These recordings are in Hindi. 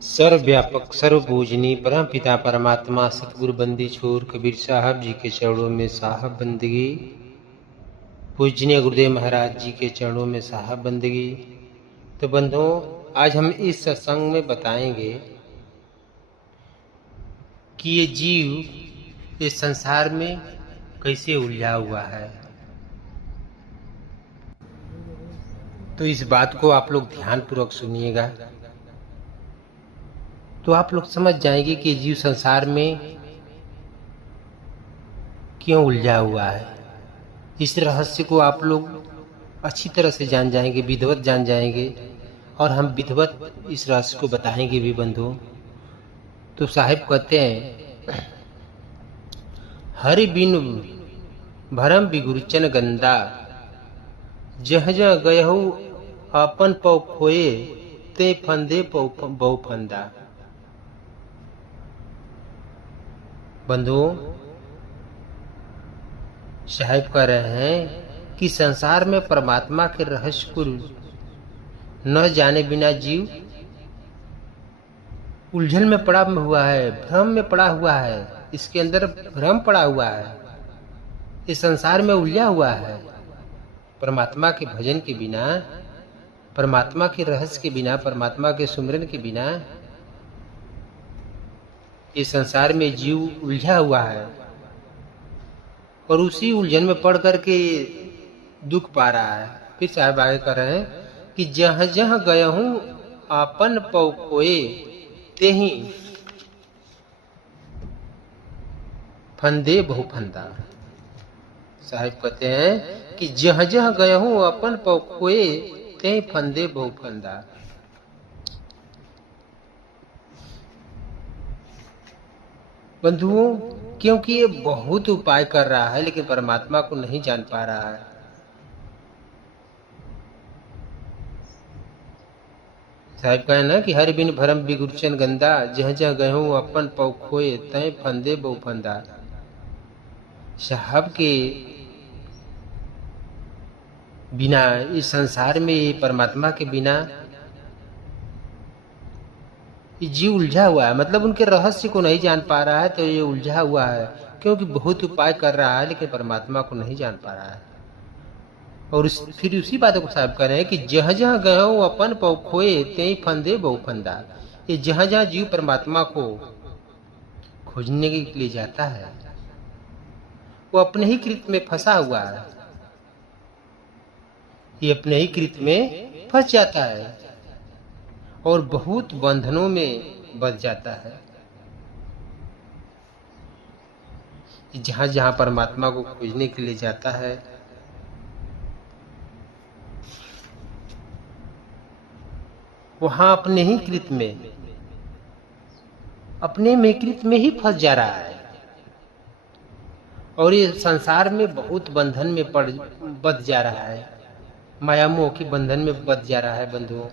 सर्वव्यापक सर्वपूजनी परमपिता परमात्मा सतगुरु बंदी छोर कबीर साहब जी के चरणों में साहब बंदगी। पूजनीय गुरुदेव महाराज जी के चरणों में साहब बंदगी। तो बंधुओं, आज हम इस सत्संग में बताएंगे कि ये जीव इस संसार में कैसे उलझा हुआ है। तो इस बात को आप लोग ध्यान पूर्वक सुनिएगा, तो आप लोग समझ जाएंगे कि जीव संसार में क्यों उलझा हुआ है। इस रहस्य को आप लोग अच्छी तरह से जान जाएंगे, विधिवत जान जाएंगे, और हम विधिवत इस रहस्य को बताएंगे भी बंधुओं। तो साहिब कहते हैं, हरि बिनु भरम बिगुरचन गंदा, जह जह गयहु अपन पौ खोए, ते फंदे बहु फंदा। बंधुओं, साहिब कह रहे हैं कि संसार में परमात्मा के रहस्य को न जाने बिना जीव उलझन में पड़ा हुआ है, भ्रम में पड़ा हुआ है। इसके अंदर भ्रम पड़ा हुआ है, इस संसार में उलझा हुआ है। परमात्मा के भजन के बिना, परमात्मा के रहस्य के बिना, परमात्मा के सुमिरन के बिना इस संसार में जीव उलझा हुआ है, और उसी उलझन में पड़ करके दुख पा रहा है। फिर साहब आगे कर रहे हैं कि जह जह गया हूं अपन पौ खोए, ते ही फंदे बहु फंदा। साहिब कहते हैं कि जह जह गया हूं अपन पौ खोए, ते ही फंदे बहु फंदा। बंधुओं, क्योंकि ये बहुत उपाय कर रहा है लेकिन परमात्मा को नहीं जान पा रहा है। साहिब कहे ना कि हर बिन भरम बिगुरचन गंदा, जह जह गहूं अपन पौ खोए, तय फंदे बहु फंदा। साहब के बिना इस संसार में, परमात्मा के बिना ये जीव उलझा हुआ है। मतलब उनके रहस्य को नहीं जान पा रहा है, तो ये उलझा हुआ है, क्योंकि बहुत उपाय कर रहा है लेकिन परमात्मा को नहीं जान पा रहा है। और फिर उसी बात को साहब कह रहे हैं कि जहाँ जहाँ गयो अपन पौ खोए, ते फंदे बहु फंदा। ये जहाँ जहाँ जीव परमात्मा को खोजने के लिए जाता है, वो अपने ही कृत में फंसा हुआ है। ये अपने ही कृत में फंस जाता है और बहुत बंधनों में बंध जाता है। जहां जहां परमात्मा को खोजने के लिए जाता है, वहां अपने ही कृत में, अपने में कृत में ही फंस जा रहा है, और ये संसार में बहुत बंधन में बंध जा रहा है, माया मोह के बंधन में बंध जा रहा है। बंधुओं,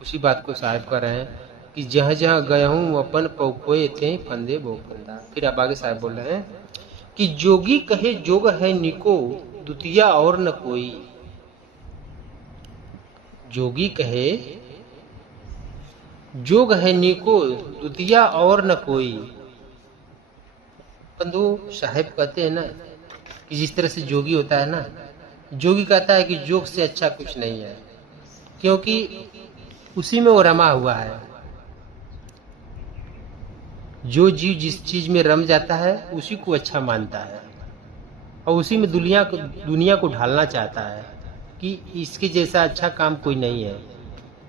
उसी बात को साहिब कर रहे हैं कि जहाँ जहाँ गया हूँ अपन पौ खोए, ते फंदे बहु फंदा। फिर अब आगे साहिब बोल रहे हैं कि जोगी कहे जोग है निको, दुतिया और न कोई। जोगी कहे जोग है निको, दुतिया और न कोई। बंधु, साहिब कहते हैं ना कि जिस तरह से जोगी होता है ना, जोगी कहता है कि जोग से अच्छा कुछ नहीं है, क्योंकि उसी में वो रमा हुआ है। जो जीव जिस चीज में रम जाता है उसी को अच्छा मानता है, और उसी में दुनिया को ढालना चाहता है कि इसके जैसा अच्छा काम कोई नहीं है।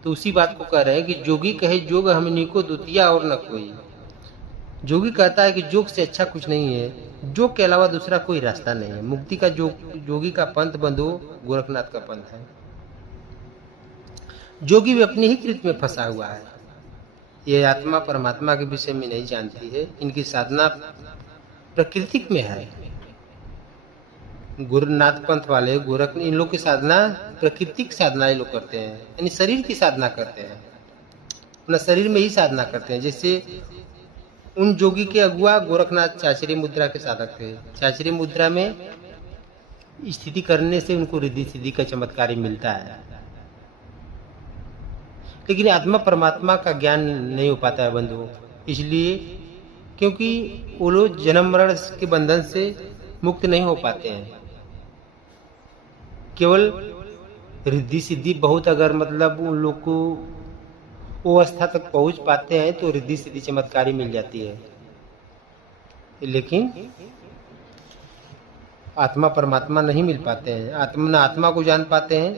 तो उसी बात को कह रहे हैं कि जोगी कहे जोग हमनी को, दुतिया और न कोई। जोगी कहता है कि जोग से अच्छा कुछ नहीं है, जोग के अलावा दूसरा कोई रास्ता नहीं है। मुक्ति का जोगी का पंथ बंधु गोरखनाथ का पंथ है। जोगी भी अपने ही कृत में फंसा हुआ है। ये आत्मा परमात्मा के विषय में नहीं जानती है, इनकी साधना प्रकृतिक में है। गुरुनाथ पंथ वाले, गोरख, इन लोग की साधना प्राकृतिक साधना ये लोग करते हैं, यानी शरीर की साधना करते हैं, अपना शरीर में ही साधना करते हैं। जैसे उन जोगी के अगुआ गोरखनाथ चाचरी मुद्रा के साधक थे। चाचरी मुद्रा में स्थिति करने से उनको रिद्धि सिद्धि का चमत्कार मिलता है। लेकिन आत्मा परमात्मा का ज्ञान नहीं हो पाता है बंधुओं। इसलिए क्योंकि वो लोग जन्म मरण के बंधन से मुक्त नहीं हो पाते हैं। केवल रिद्धि सिद्धि बहुत अगर मतलब उन लोग को वो अवस्था तक पहुंच पाते हैं तो रिद्धि सिद्धि चमत्कारी मिल जाती है, लेकिन आत्मा परमात्मा नहीं मिल पाते हैं। न आत्मा को जान पाते हैं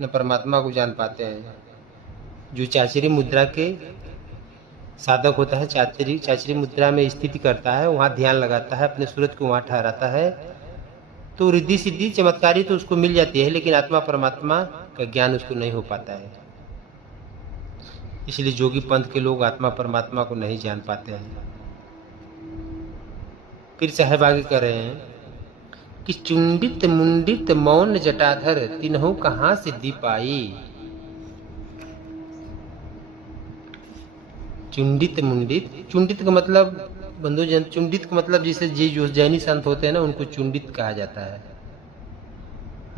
न परमात्मा को जान पाते हैं। जो चाचरी मुद्रा के साधक होता है, चाचरी मुद्रा में स्थिति करता है, वहाँ ध्यान लगाता है, अपने सूरज को वहाँ ठहराता है, तो रिद्धि सिद्धि चमत्कारी तो उसको मिल जाती है, लेकिन आत्मा परमात्मा का ज्ञान उसको नहीं हो पाता है। इसलिए जोगी पंथ के लोग आत्मा परमात्मा को नहीं जान पाते हैं। फिर साहेब आगे कर रहे हैं कि चुंडित मुंडित मौन जटाधर तिन्हु कहाँ सिद्धि पाई। चुंडित मुंडित, चुंडित का मतलब बंधु जन, चुंडित का मतलब जैसे जो जैनी संत होते हैं ना, उनको चुंडित कहा जाता है।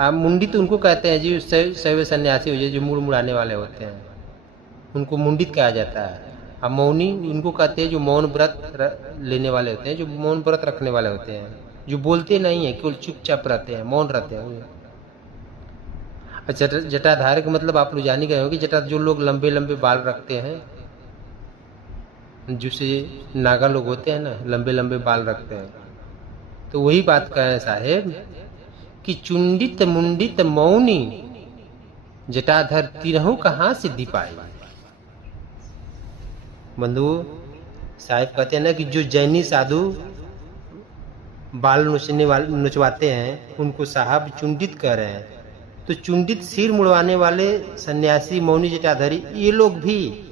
आप मुंडित उनको कहते हैं जो शैव सन्यासी हो जाए, जो मुड़ मुड़ाने वाले होते हैं, उनको मुंडित कहा जाता है। अब मौनी उनको कहते हैं जो मौन व्रत लेने वाले होते हैं, जो मौन व्रत रखने वाले होते हैं, जो बोलते नहीं है, केवल चुपचाप रहते हैं, मौन रहते हैं। अच्छा, जटाधार का मतलब आप लोग जान ही गए होंगे। जटा जो लोग लंबे लंबे बाल रखते हैं, जिसे नागा लोग होते हैं ना, लंबे लंबे बाल रखते हैं, तो वही बात कहे साहेब कि चुंडित मुंडित मौनी जटाधर तिरहु कहाँ सिद्धि पाई। बंधु साहेब कहते हैं ना कि जो जैनी साधु बाल नोचवाते हैं उनको साहब चुंडित कह रहे हैं। तो चुंडित सिर मुड़वाने वाले सन्यासी मौनी जटाधरी, ये लोग भी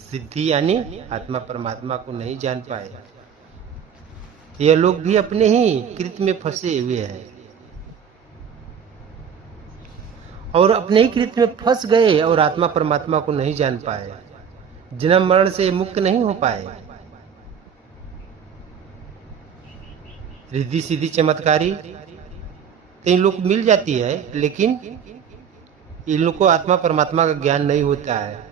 सिद्धि यानी आत्मा परमात्मा को नहीं जान पाए। ये लोग भी अपने ही कृत में फंसे हुए हैं और अपने ही कृत में फंस गए और आत्मा परमात्मा को नहीं जान पाए, जन्म मरण से मुक्त नहीं हो पाए। रिद्धि सिद्धि चमत्कारी तो इन लोग को मिल जाती है, लेकिन इन लोग को आत्मा परमात्मा का ज्ञान नहीं होता है।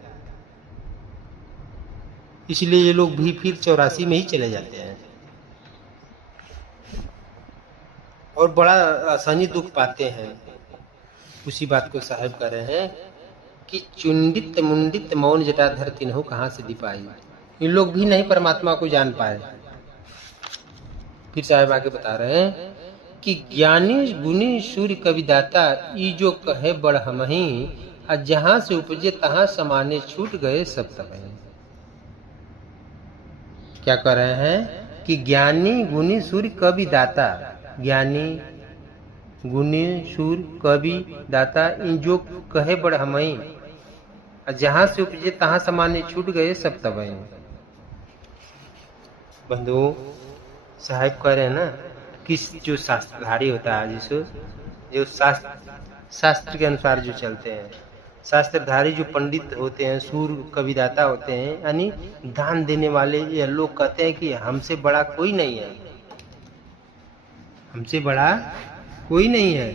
इसलिए ये लोग भी फिर 84 में ही चले जाते हैं और बड़ा आसानी दुख पाते हैं। उसी बात को साहब कह रहे हैं कि चुंडित मुंडित मौन जटाधर तिन्हु कहाँ से दिपाई। इन लोग भी नहीं परमात्मा को जान पाए। फिर साहब आगे बता रहे हैं कि ज्ञानी गुणी सूर्य कविदाता ई जो कहे बड़ हमही, जहां से उपजे तहां समाने छूट गए सब तबही। क्या कर रहे हैं कि ज्ञानी गुणी सूर्य कवि दाता, ज्ञानी गुणी सूर्य कवि दाता इन जो कहे बड़ हमई, जहां से उपजे तहां समाने छूट गए सब तबही। बंधु साहब कह रहे हैं ना कि जो शास्त्रधारी होता है, जो शास्त्र के अनुसार जो चलते हैं, शास्त्रधारी जो पंडित होते हैं, सूर्य कविदाता होते हैं, यानी दान देने वाले, ये लोग कहते हैं कि हमसे बड़ा कोई नहीं है, हमसे बड़ा कोई नहीं है।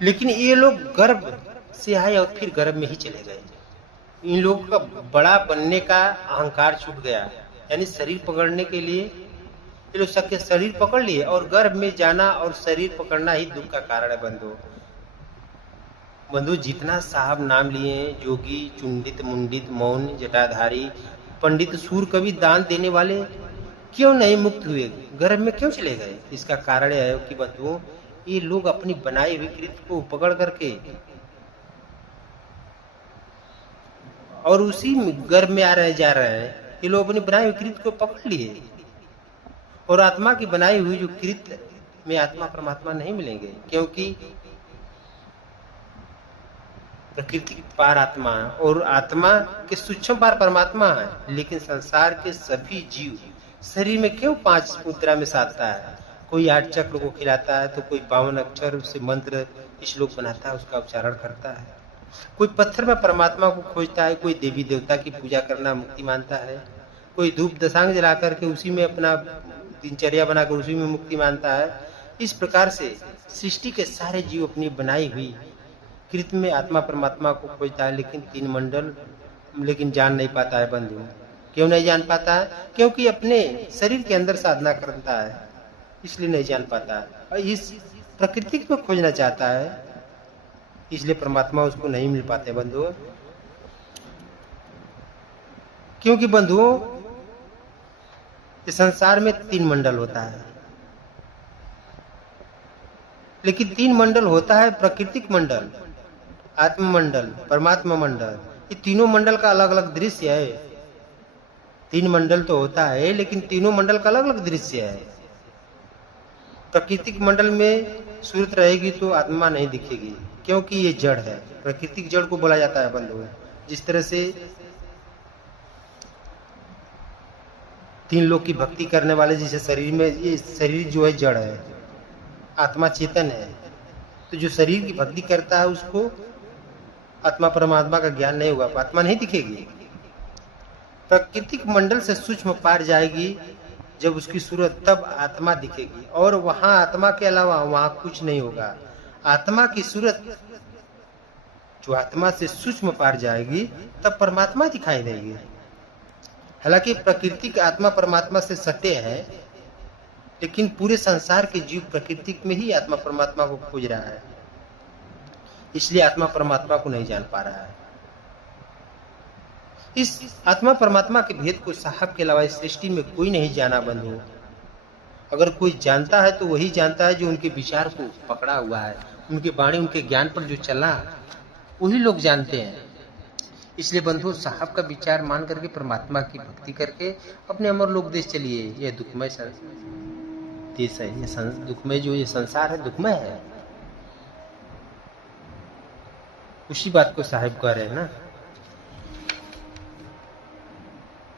लेकिन ये लोग गर्भ से आए और फिर गर्भ में ही चले गए। इन लोगों का बड़ा बनने का अहंकार छूट गया, यानी शरीर पकड़ने के लिए ये लोग सबके शरीर पकड़ लिए और गर्भ में जाना और शरीर पकड़ना ही दुख का कारण है। बंधु जितना साहब नाम लिए, जोगी चुंडित मुंडित मौन जटाधारी पंडित सूर कवि दान देने वाले, क्यों नहीं मुक्त हुए, गर्भ में क्यों चले गए? इसका कारण है कि बंधुओं ये लोग अपनी बनाई हुई कृत को पकड़ करके और उसी गर्भ में जा रहे हैं। ये लोग अपनी बनाई हुई कृत को पकड़ लिए और आत्मा की बनाई हुई जो कृत में आत्मा परमात्मा नहीं मिलेंगे, क्योंकि प्रकृति की पार आत्मा है और आत्मा के सूक्ष्म पार परमात्मा है। लेकिन संसार के सभी जीव शरीर में क्यों 5 मुद्रा में साधता है? कोई 8 चक्र को खिलाता है, तो कोई 52 अक्षर से मंत्र श्लोक बनाता है, उसका उच्चारण करता है। कोई पत्थर में परमात्मा को खोजता है, कोई देवी देवता की पूजा करना मुक्ति मानता है, कोई धूप दशांग जला करके उसी में अपना दिनचर्या बनाकर उसी में मुक्ति मानता है। इस प्रकार से सृष्टि के सारे जीव अपनी बनाई हुई कृत में आत्मा परमात्मा को खोजता है, लेकिन तीन मंडल लेकिन जान नहीं पाता है बंधु। क्यों नहीं जान पाता है? क्योंकि अपने शरीर के अंदर साधना करता है, इसलिए नहीं जान पाता है। और इस प्रकृति को खोजना चाहता है, इसलिए परमात्मा उसको नहीं मिल पाते बंधुओं। क्योंकि बंधुओं इस संसार में तीन मंडल होता है, लेकिन तीन मंडल होता है, प्राकृतिक मंडल, आत्म मंडल, परमात्मा मंडल। ये तीनों मंडल का अलग अलग दृश्य है। तीन मंडल तो होता है, लेकिन तीनों मंडल का अलग अलग दृश्य है। प्राकृतिक मंडल में सूरत रहेगी तो आत्मा नहीं दिखेगी, क्योंकि ये जड़ है। प्राकृतिक जड़ को बोला जाता है बंधु। जिस तरह से तीन लोग की भक्ति करने वाले, जैसे शरीर में, ये शरीर जो है जड़ है, आत्मा चेतन है। तो जो शरीर की भक्ति करता है उसको आत्मा परमात्मा का ज्ञान नहीं होगा, आत्मा नहीं दिखेगी। प्राकृतिक मंडल से सूक्ष्म पार जाएगी जब उसकी सूरत, तब आत्मा दिखेगी। और वहां आत्मा के अलावा वहां कुछ नहीं होगा। आत्मा की सूरत जो आत्मा से सूक्ष्म पार जाएगी तब परमात्मा दिखाई देगी। हालांकि प्रकृति की आत्मा परमात्मा से सटे हैं, लेकिन पूरे संसार के जीव प्रकृति में ही आत्मा परमात्मा को खोज रहा है, इसलिए आत्मा परमात्मा को नहीं जान पा रहा है। इस आत्मा परमात्मा के भेद को साहब के अलावा इस सृष्टि में कोई नहीं जाना बंधु। अगर कोई जानता है तो वही जानता है जो उनके विचार को पकड़ा हुआ है, उनके वाणी, उनके ज्ञान पर जो चला, वही लोग जानते हैं। इसलिए बंधु, साहब का विचार मान करके परमात्मा की भक्ति करके अपने अमर लोक देश चलिए। यह दुखमय देश है, ये दुखमय जो ये संसार है दुखमय है। उसी बात को साहब कह रहे हैं ना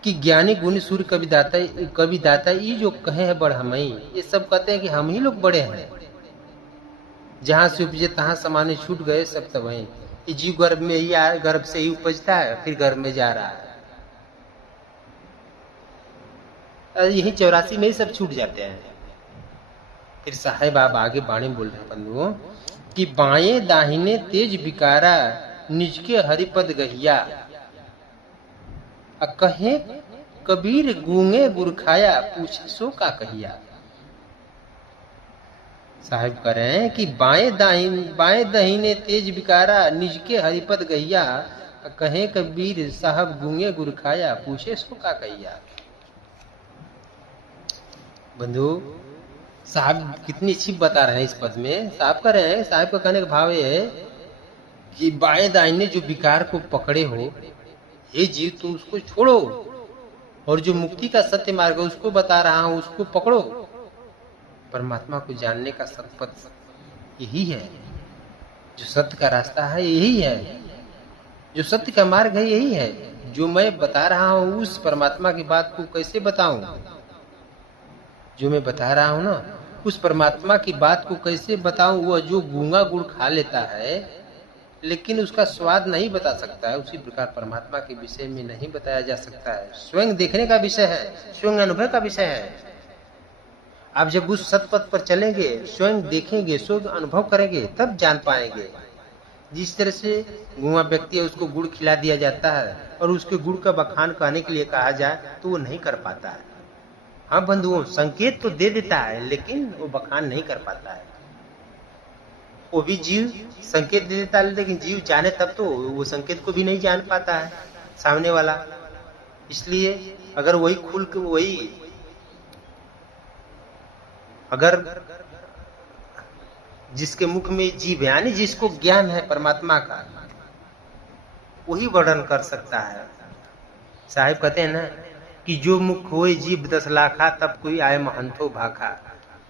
कि ज्ञानी गुणी सूर्य कवि दाता ये जो कहे हैं बड़ हमई, ये सब कहते हैं कि हम ही लोग बड़े हैं। जहां से उपजे तहां समाने छूट गए सब तब वहीं। ये जीव गर्भ में ही आया, गर्भ से ही उपजता है, फिर गर्भ में जा रहा है, यही 84 में ही सब छूट जाते हैं। फिर साहेब आप आगे बाणी बोल रहे हैं बंधुओं कि बाएं दाहिने तेज विकारा निज के हरिपद गहिया, कहे कबीर गूंगे गुरखाया पूछे सो का कहिया। साहिब कह रहे हैं कि बाएं दाहिने तेज विकारा निज के हरिपद गहिया, कहे कबीर साहब गूंगे गुरखाया पूछे सो का कहिया। बंधु, साहब कितनी अच्छी बता रहे हैं इस पद में। साहब कह रहे हैं, साहब का कहने का भाव ये है कि बाएं दाहिने जो विकार को पकड़े हो, ये जीव तुम उसको छोड़ो, और जो मुक्ति का सत्य मार्ग है उसको बता रहा हूं, उसको पकड़ो। परमात्मा को जानने का सत्पथ यही है, जो सत्य का रास्ता है यही है, जो सत्य का मार्ग है यही है। जो मैं बता रहा हूं उस परमात्मा की बात को कैसे बताऊं? जो मैं बता रहा हूं ना, उस परमात्मा की बात को कैसे बताऊं? वह जो गूंगा गुड़ खा लेता है लेकिन उसका स्वाद नहीं बता सकता है, उसी प्रकार परमात्मा के विषय में नहीं बताया जा सकता है। स्वयं देखने का विषय है, स्वयं अनुभव का विषय है। आप जब उस सतपथ पर चलेंगे, स्वयं देखेंगे, स्वयं अनुभव करेंगे, तब जान पाएंगे। जिस तरह से गुआ व्यक्ति है उसको गुड़ खिला दिया जाता है और उसके गुड़ का बखान कहने के लिए कहा जाए तो वो नहीं कर पाता है। हाँ बंधुओं, संकेत तो दे देता है लेकिन वो बखान नहीं कर पाता है। वो भी जीव संकेत दे देता है, लेकिन जीव जाने तब तो वो संकेत को भी नहीं जान पाता है सामने वाला। इसलिए अगर वही खुल के वही अगर जिसके मुख में जीव है, यानी जिसको ज्ञान है परमात्मा का, वही वर्णन कर सकता है। साहिब कहते हैं ना कि जो मुख होए जीव 10 लाखा, तब कोई आए महंतो भाखा।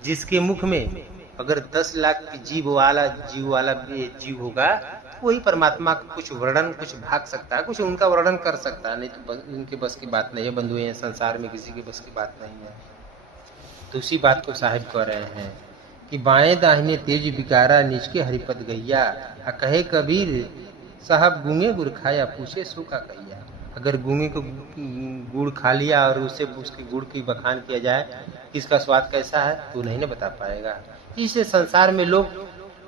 जिसके मुख में अगर 10 लाख की जीव वाला जीव होगा, वही परमात्मा का कुछ वर्णन, कुछ भाग सकता है, कुछ उनका वर्णन कर सकता है। नहीं तो इनके बस की बात नहीं है बंधु, ये संसार में किसी की बस की बात नहीं है। तो उसी बात को साहिब कह रहे हैं कि बाएं दाहिने तेज विकारा निज के हरिपद गैया, कहे कबीर साहब गूंगे गुड़ खाया पूछे सो का कहिया। अगर गूंगे को गुड़ खा लिया और उससे उसकी गुड़ की बखान किया जाए इसका स्वाद कैसा है तो नहीं ना बता पाएगा। इससे संसार में लोग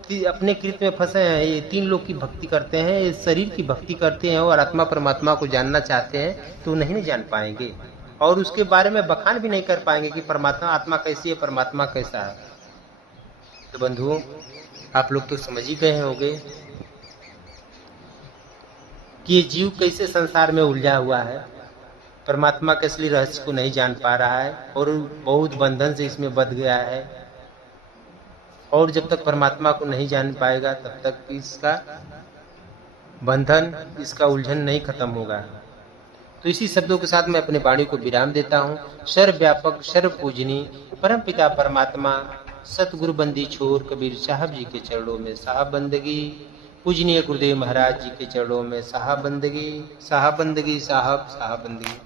अपने कृत्य में फंसे हैं, ये 3 लोग की भक्ति करते हैं, ये शरीर की भक्ति करते हैं और आत्मा परमात्मा को जानना चाहते हैं तो नहीं जान पाएंगे और उसके बारे में बखान भी नहीं कर पाएंगे कि परमात्मा आत्मा कैसी है, परमात्मा कैसा है। तो बंधुओं, आप लोग तो समझ ही गए होंगे कि ये जीव कैसे संसार में उलझा हुआ है, परमात्मा के असली रहस्य को नहीं जान पा रहा है और बहुत बंधन से इसमें बंध गया है। और जब तक परमात्मा को नहीं जान पाएगा तब तक इसका बंधन, इसका उलझन नहीं खत्म होगा। तो इसी शब्दों के साथ मैं अपने वाणी को विराम देता हूँ। सर्वव्यापक, सर्वपूजनी परम पिता परमात्मा सतगुरु बंदी छोर कबीर साहब जी के चरणों में साहब बंदगी, पूजनीय गुरुदेव महाराज जी के चरणों में साहब बंदगी, साहब बंदगी, साहब बंदगी।